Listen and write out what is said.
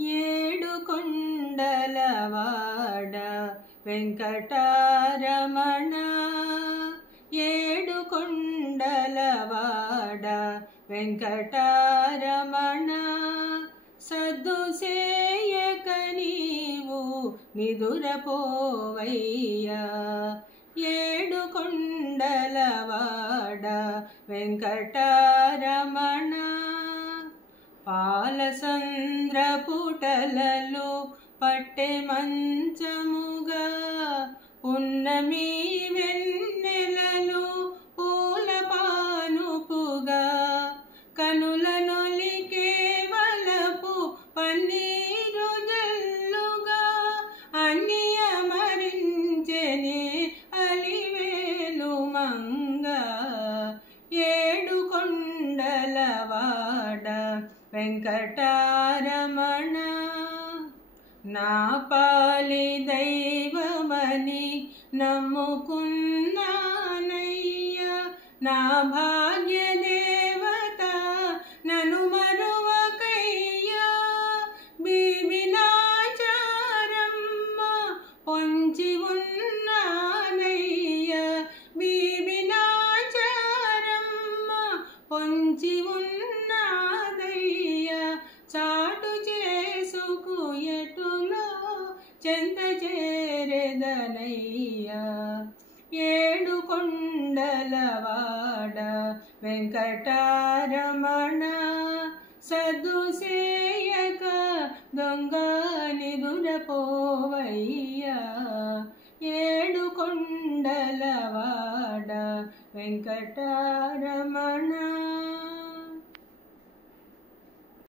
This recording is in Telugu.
ఏడు కొండలవాడ వెంకటరమణ, ఏడు కొండలవాడ వెంకటరమణ, సద్దు సేయక నీవు నిదురపోవయ్యా. ఏడు కొండలవాడ వెంకటరమణ, పాలసంద్ర పుటలలో పట్టె మంచముగా, పున్నమి వెన్నెలలో పూల పానుపుగా, కనుల నొలికే వలపు పన్నీరు జల్లుగా, అన్ని అమరించెనే అలివేలు మంగ. ఏడు కొండలవాడ వెంకటరమణ, నా పాలి దైవమని నమ్ముకున్నానయ్యా. నా భాగ్య దేవత నన్ను మరువకయ్యా. బీబినాచారమ్మ పొంచి ఉన్నానయ్యా. బీబినాచారమ్మ పొంచి ఉన్నాదయ్యా. చాటు చేసుకు ఎటులో చెంత చేరెదనయ్యా. ఏడు కొండలవాడ వెంకటరమణ, సద్దు సేయక దొంగ నిదురపోవయ్యా. ఏడు కొండలవాడ వెంకటరమణ.